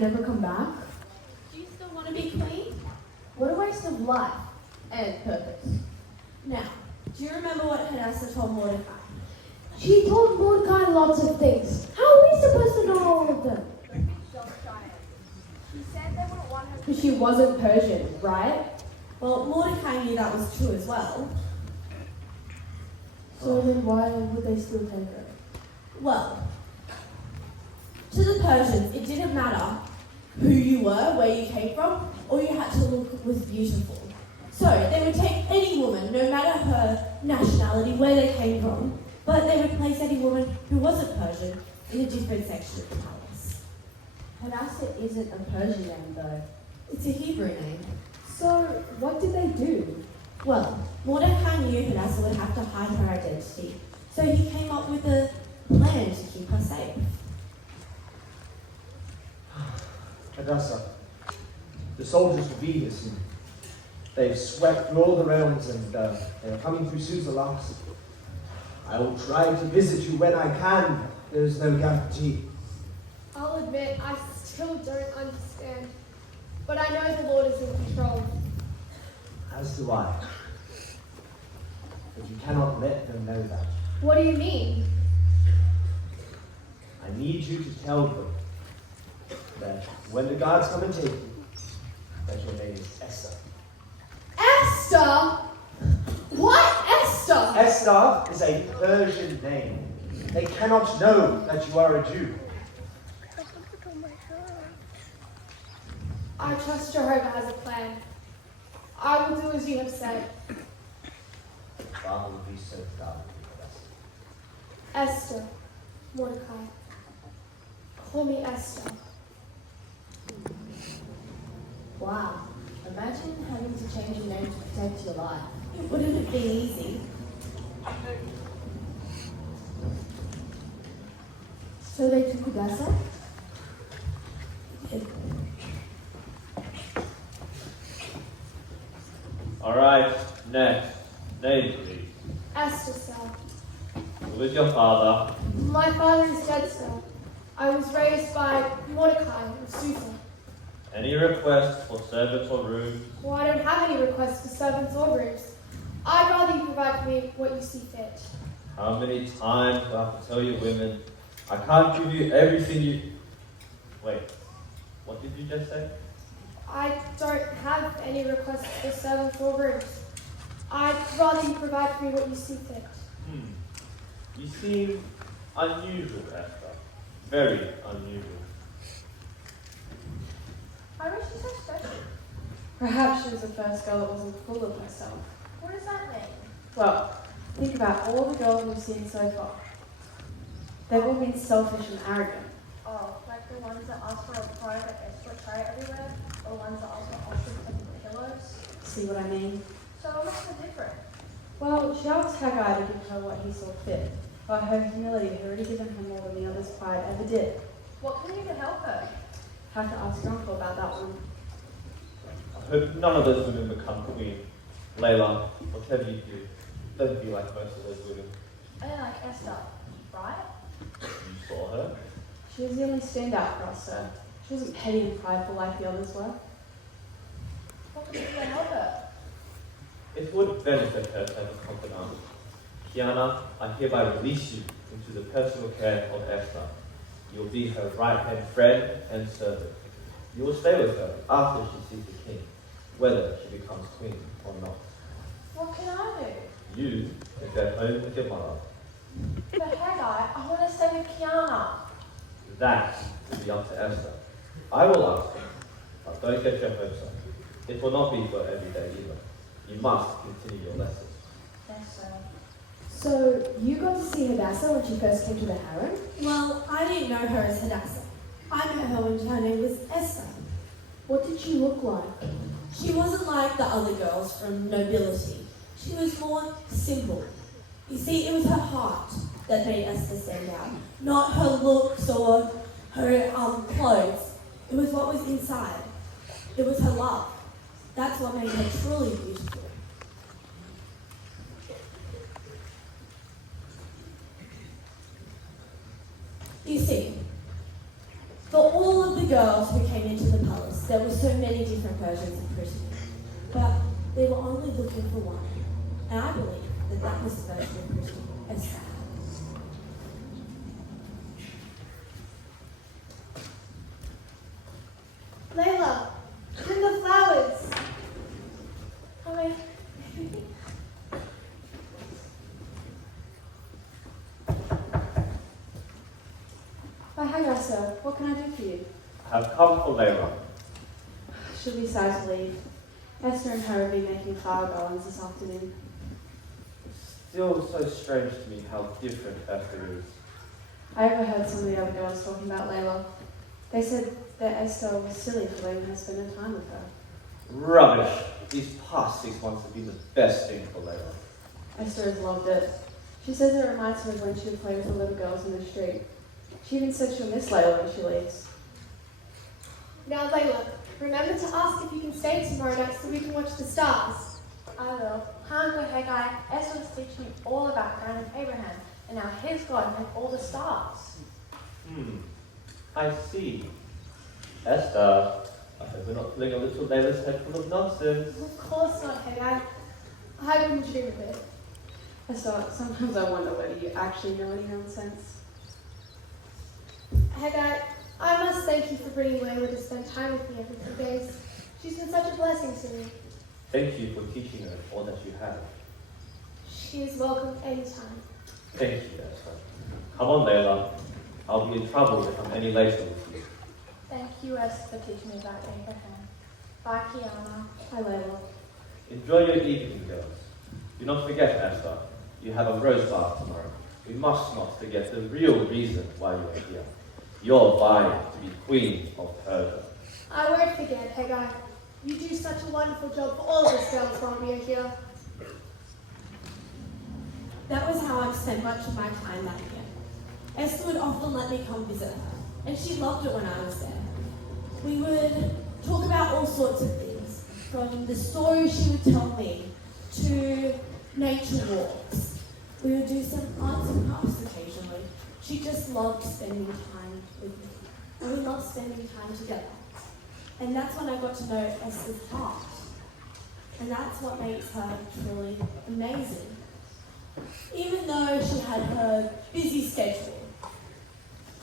never come back? Do you still want to be queen? What a waste of life and purpose. Now, do you remember what Hadassah told Mordecai? She told Mordecai lots of things. How are we supposed to know all of them? She said they wouldn't want her to. Because she wasn't Persian, right? Well, Mordecai knew that was true as well. So then why would they still take her? Well, to the Persians, it didn't matter who you were, where you came from, all you had to look was beautiful. So they would take any woman, no matter her nationality, where they came from, but they would place any woman who wasn't Persian in a different section of the palace. Hadassah isn't a Persian name though. It's a Hebrew name. So what did they do? Well, Mordecai knew Hadassah would have to hide her identity, so he came up with a plan to keep her safe. Hadassah, the soldiers will be here soon. They've swept through all the realms and they're coming through Susa last. I will try to visit you when I can. There is no guarantee. I'll admit, I still don't understand. But I know the Lord is in control. As do I. But you cannot let them know that. What do you mean? I need you to tell them that when the guards come and take you, that your name is Esther. Esther? What Esther? Esther is a Persian name. They cannot know that you are a Jew. I trust Jehovah has a plan. I will do as you have said. Father will be so proud of you, Esther. Esther. Mordecai. Call me Esther. Wow. Imagine having to change your name to protect your life. It wouldn't have been easy. So they took Hadassah? All right, next. Name, please. Esther, sir. Who is your father? My father is dead, sir. I was raised by Mordecai of Susa. Any requests for servants or rooms? Well, I don't have any requests for servants or rooms. I'd rather you provide for me what you see fit. How many times do I have to tell you women, I can't give you everything you... Wait, what did you just say? I don't have any requests for servants or rooms. I'd rather you provide for me what you see fit. You seem unusual, Esther. Very unusual. Why was she so special? Perhaps she was the first girl that wasn't full of herself. What does that mean? Well, think about all the girls we've seen so far. They've all been selfish and arrogant. Oh, like the ones that ask for a private escort tray everywhere? Or the ones that ask for ostrich and pillows? See what I mean? So what's the difference? Well, she asked Hegai to give her what he saw fit. But her humility had already given her more than the others quite ever did. What can you do to help her? Have to ask your uncle about that one. I hope none of those women become queen. Layla, whatever you do, don't be like most of those women. I don't like Esther, right? You saw her? She was the only standout for us, sir. She wasn't petty and prideful like the others were. What can you do to help her? It would benefit her to have a confidant. Kiana, I hereby release you into the personal care of Esther. You will be her right-hand friend and servant. You will stay with her after she sees the king, whether she becomes queen or not. What can I do? You can go home with your mother. But Hegai, I want to stay with Kiana. That will be up to Esther. I will ask her, but don't get your hopes up. It will not be for every day either. You must continue your lessons. Yes, sir. So, you got to see Hadassah when she first came to the harem? Well, I didn't know her as Hadassah. I met her when her name was Esther. What did she look like? She wasn't like the other girls from nobility. She was more simple. You see, it was her heart that made Esther stand out, not her looks or her clothes. It was what was inside. It was her love. That's what made her truly beautiful. You see, for all of the girls who came there were so many different versions of pretty, but they were only looking for one, and I believe that that was the version of pretty, Esther. Layla, bring the flowers. Hi. Oh, Hadassah, what can I do for you? I have come for Layla. She'll be sad to leave. Esther and her will be making flower garlands this afternoon. It's still so strange to me how different Esther is. I overheard some of the other girls talking about Layla. They said that Esther was silly for letting her spend her time with her. Rubbish. These past 6 months have been the best thing for Layla. Esther has loved it. She says it reminds her of when she would play with the little girls in the street. She even said she'll miss Layla when she leaves. Now, Layla, remember to ask if you can stay tomorrow night so we can watch the stars. I will. Uncle Hegai, Esther was teaching me all about Ronan and Abraham, and now his God and all the stars. I see. Esther, I hope we're not filling a little Layla's head full of nonsense. Of course not, Hegai. I wouldn't dream of it. Esther, sometimes I wonder whether you actually know any nonsense. Hegai, I must thank you for bringing Layla to spend time with me every few days. She's been such a blessing to me. Thank you for teaching her all that you have. She is welcome anytime. Thank you, Esther. Come on, Layla. I'll be in trouble if I'm any later with you. Thank you, Esther, for teaching me about Abraham. Bye, Kiana. Hi, Layla. Enjoy your evening, girls. Do not forget, Esther, you have a rose bath tomorrow. We must not forget the real reason why you are here. You're vying to be queen of Persia. I won't forget, Hegai. You do such a wonderful job for all of us girls while we are here. That was how I spent much of my time that year. Esther would often let me come visit her, and she loved it when I was there. We would talk about all sorts of things, from the stories she would tell me to nature walks. We would do some arts and crafts occasionally. She just loved spending time with me, and we loved spending time together. And that's when I got to know Esther's heart. And that's what makes her truly amazing. Even though she had her busy schedule,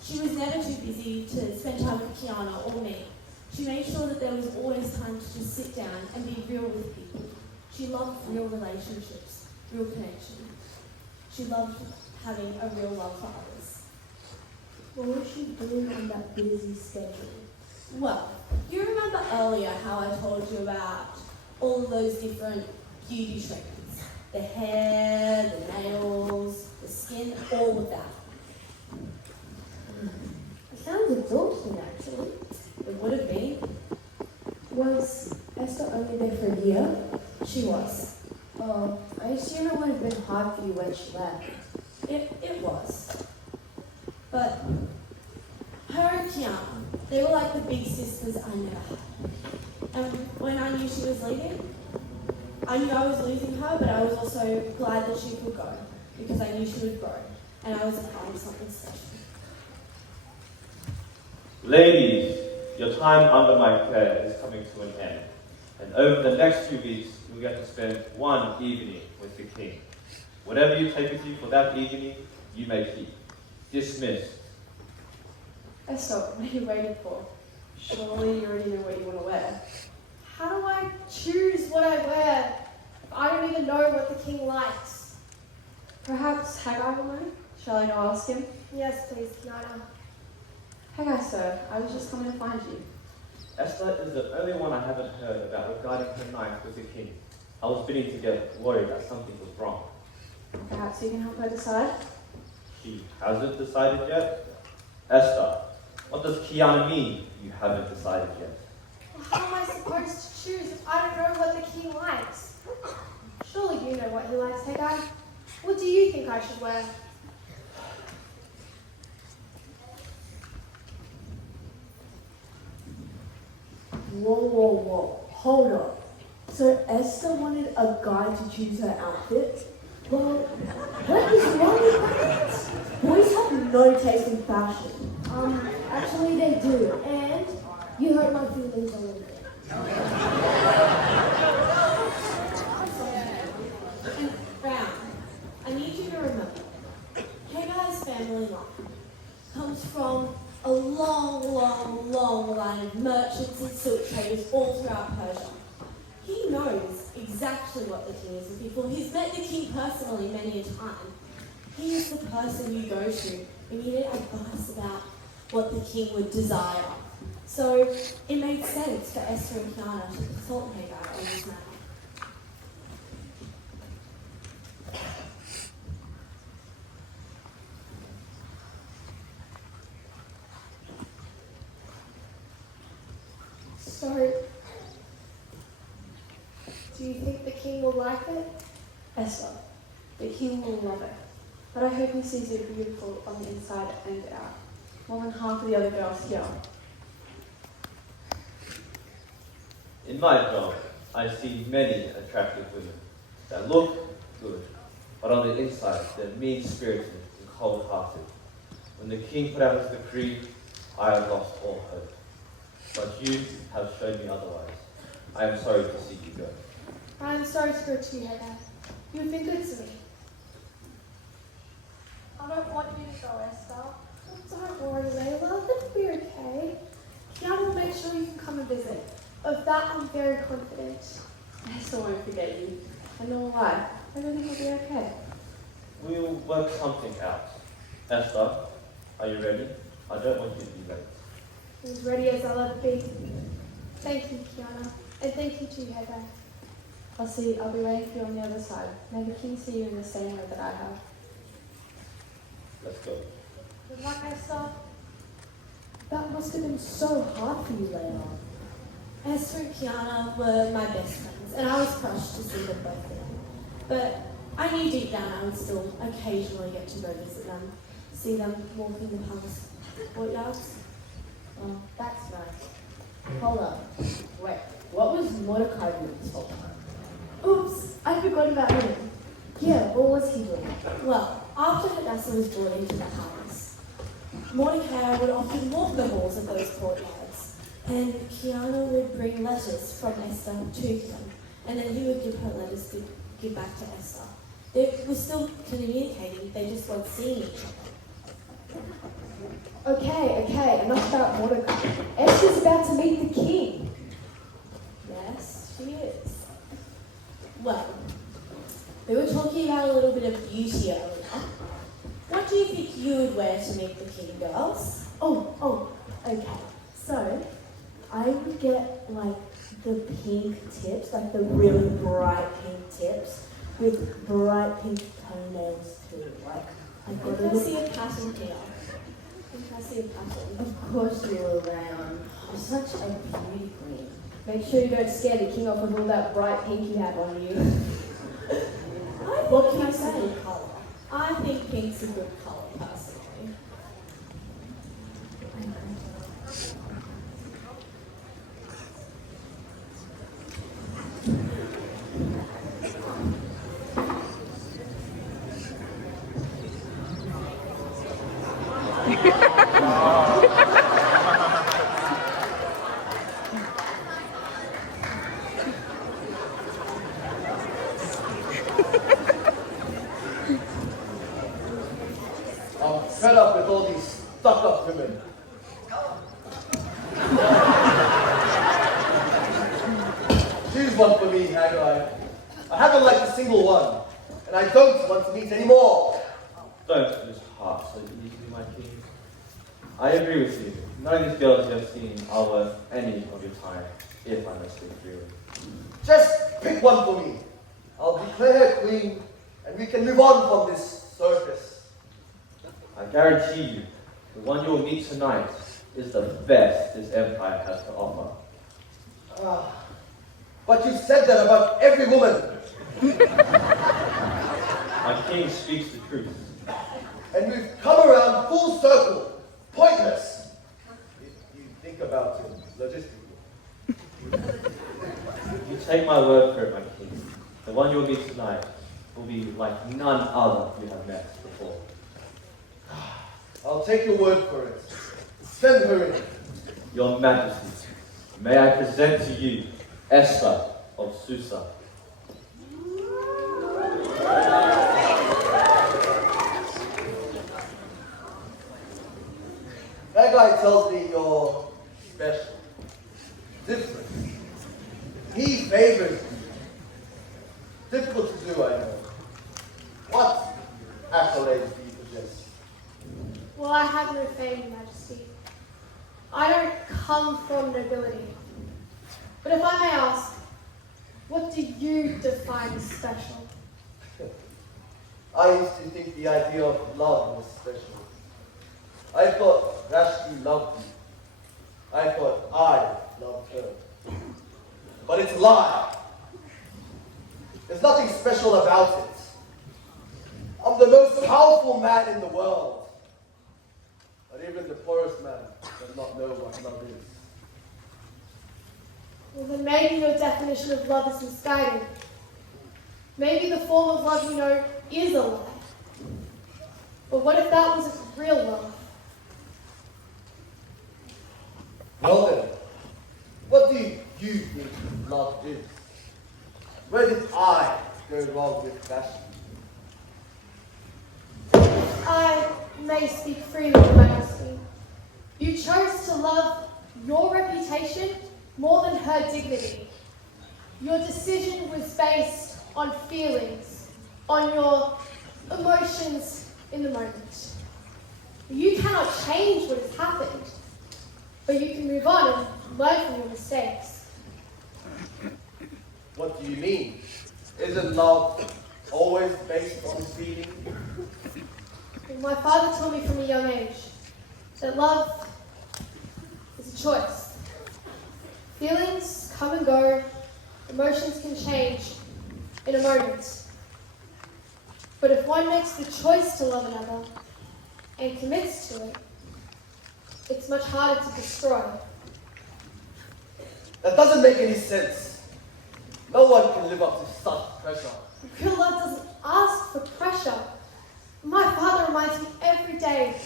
she was never too busy to spend time with Kiana or me. She made sure that there was always time to just sit down and be real with people. She loved real relationships, real connection. She loved having a real love for others. What was she doing on that busy schedule? Well, you remember earlier how I told you about all those different beauty treatments? The hair, the nails, the skin, all of that. It sounds exhausting, actually. It would have been. Was Esther only there for a year? She was. Oh, I assume it would have been hard for you when she left. It was. But her and Kiana, they were like the big sisters I never had. And when I knew she was leaving, I knew I was losing her, but I was also glad that she could go, because I knew she would grow, and I was a part of something special. Ladies, your time under my care is coming to an end. And over the next few weeks, you'll get to spend one evening with the king. Whatever you take with you for that evening, you may keep. Dismissed. Esther, what are you waiting for? Surely you already know what you want to wear. How do I choose what I wear if I don't even know what the king likes? Perhaps Hegai will know? Shall I go ask him? Yes, please, Kiana. Hegai, sir, I was just coming to find you. Esther is the only one I haven't heard about regarding her night with the king. I was beginning to get worried that something was wrong. Perhaps you can help her decide? She hasn't decided yet? Esther, what does Kiana mean you haven't decided yet? Well, how am I supposed to choose if I don't know what the king likes? Surely you know what he likes, Hegai. What do you think I should wear? Whoa. Hold up. So Esther wanted a guy to choose her outfit? Well, what is wrong with that? Boys have no taste in fashion. Actually they do. And You hurt my feelings a little bit. And Brown, I need you to remember, Hegai's family line comes from a long line of merchants and silk traders all throughout Persia. He knows exactly what the king is looking for. He's met the king personally many a time. He is the person you go to when you need advice about what the king would desire. So it made sense for Esther and Kiana to consult Hegai on this matter. So, do you think the king will like it? Esther, the king will love it. But I hope he sees it beautiful on the inside and out. More than half of the other girls here. In my job, I see many attractive women that look good, but on the inside, they're mean-spirited and cold-hearted. When the king put out his decree, I had lost all hope. But you have shown me otherwise. I am sorry to see you go. I am sorry to go too, Hegai. You have been good to me. I don't want you to go, Esther. Don't worry, Layla. It'll be okay. Kiana will make sure you can come and visit. Of that, I'm very confident. Esther won't forget you. And nor will I. Everything will be okay. We'll work something out. Esther, are you ready? I don't want you to be late. As ready as I'll ever be. Thank you, Kiana. And thank you too, Hegai. I'll be waiting for you on the other side. May the king see you in the same way that I have. Let's go. Good luck, Esther. That must have been so hard for you, Layla. Esther and Kiana were my best friends, and I was crushed to see them both there. But I knew deep down I would still occasionally get to go visit them, see them walking the palace courtyards. Oh, that's nice. Hold up. Wait, what was Mordecai doing this whole time? Oops, I forgot about him. Yeah, what was he doing? Well, after Hadassah was brought into the palace, Mordecai would often walk the halls of those courtyards, and Kiana would bring letters from Esther to him, and then he would give her letters to give back to Esther. They were still communicating, they just weren't seeing each other. Okay, enough about Mordecai. Esther's about to meet the king. Yes, she is. Well, we were talking about a little bit of beauty earlier. What do you think you would wear to meet the king, girls? Oh, okay. So, I would get, like, the pink tips, like the really bright pink tips, with bright pink toenails too. Like, I got Can I see a pattern here? Can I see a pattern? Of course you will, Reyhan. You're such a beauty queen. Make sure you don't scare the king off with all that bright pink you have on you. What can I say? Good colour. I think pink's a good colour, personally. I'm fed up with all these stuck-up women. Choose one for me, Hegai. I haven't liked a single one, and I don't want to meet any more. Don't lose heart so easily, my king. I agree with you. None of these girls you have seen are worth any of your time, if I must speak freely. Just pick one for me. I'll declare her queen, and we can move on from this circus. I guarantee you, the one you'll meet tonight is the best this empire has to offer. But you've said that about every woman. My king speaks the truth. And we've come around full circle. Pointless. If you think about it logistically. You take my word for it, my king. The one you'll meet tonight will be like none other you have met before. I'll take your word for it. Send her in. Your Majesty, May I present to you Esther of Susa. Hegai tells me you're special, different. He favors you. Difficult to do, I know. What accolades do you possess? Well, I have no fame, Majesty. I don't come from nobility. But if I may ask, what do you define as special? I used to think the idea of love was special. I thought Rashti loved me. I thought I loved her. But it's a lie. There's nothing special about it. I'm the most powerful man in the world. But even the poorest man does not know what love is. Well, then maybe your definition of love is misguided. Maybe the form of love you know is a lie. But what if that was real love? Well then, what do you think love is? Where did I go wrong with fashion? I may speak freely, Your Majesty. You chose to love your reputation more than her dignity. Your decision was based on feelings, on your emotions in the moment. You cannot change what has happened, but you can move on and learn from your mistakes. What do you mean? Isn't love always based on feeling? My father told me from a young age that love is a choice. Feelings come and go, emotions can change in a moment. But if one makes the choice to love another and commits to it, it's much harder to destroy. That doesn't make any sense. No one can live up to such pressure. Real love doesn't ask for pressure. My father reminds me every day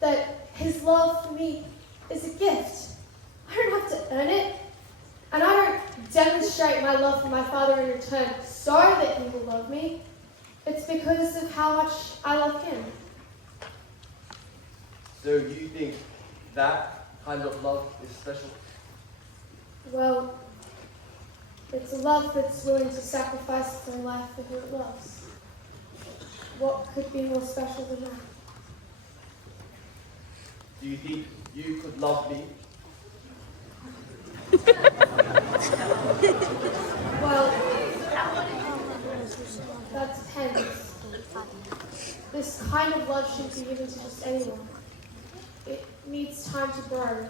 that his love for me is a gift. I don't have to earn it. And I don't demonstrate my love for my father in return so that he will love me. It's because of how much I love him. So you think that kind of love is special? Well, it's a love that's willing to sacrifice its own life for who it loves. What could be more special than that? Do you think you could love me? Well, that depends. This kind of love shouldn't be given to just anyone. It needs time to grow.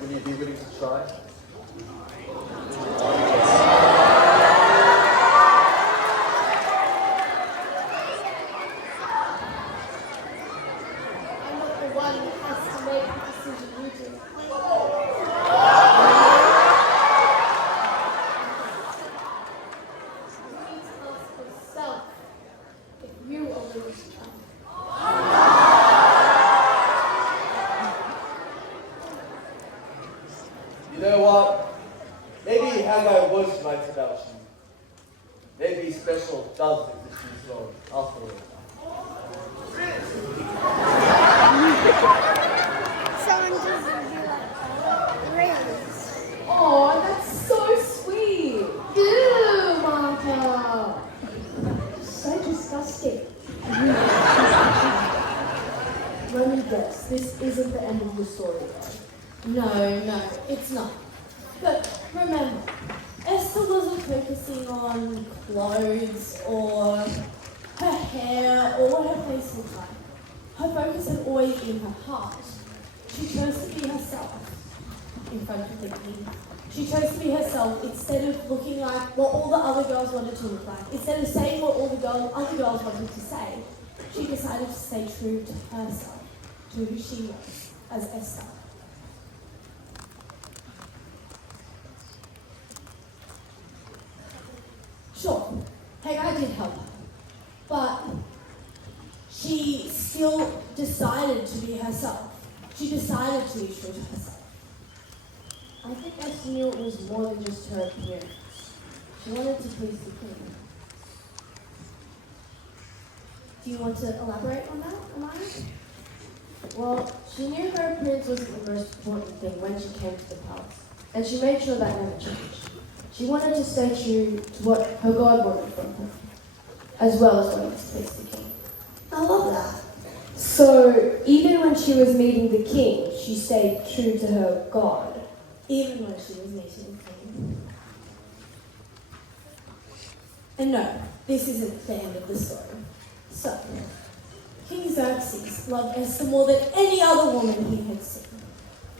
Will you be willing to try? I'm not the one that has to make the decision you do. You need to ask yourself if you are willing to try. You know what? Maybe Hegai was right about you. Maybe special does exist in this world, after all. Someone just do like rings. Oh, that's so sweet. Ew, Mahta. So disgusting. Let me guess, this isn't the end of the story though. No, it's not. But remember, Esther wasn't focusing on clothes or her hair or what her face looked like. Her focus had always been her heart. She chose to be herself in front of the king. She chose to be herself instead of looking like what all the other girls wanted to look like. Instead of saying what all the other girls wanted to say, she decided to stay true to herself, to who she was as Esther. Sure, Hegai did help her, but she still decided to be herself. She decided to be true to herself. I think Esther knew it was more than just her appearance. She wanted to please the king. Do you want to elaborate on that, Amaya? Well, she knew her appearance wasn't the most important thing when she came to the palace, and she made sure that never changed. She wanted to stay true to what her God wanted from her, as well as wanting to please the king. I love that. So, even when she was meeting the king, she stayed true to her God. Even when she was meeting the king. And no, this isn't the end of the story. So, King Xerxes loved Esther more than any other woman he had seen.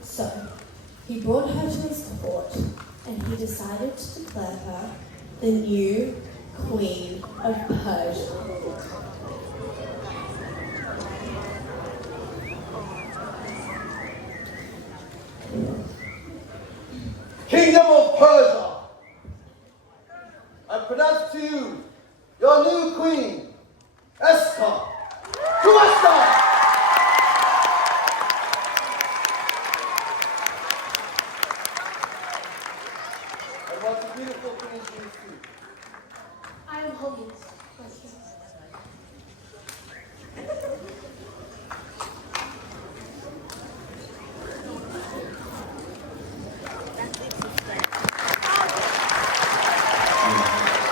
So, he brought her to his court, and he decided to declare her the new Queen of Persia. Kingdom of Persia, I pronounce to you your new queen, Esther. To Esther! And what a beautiful finish you see. I am holding this.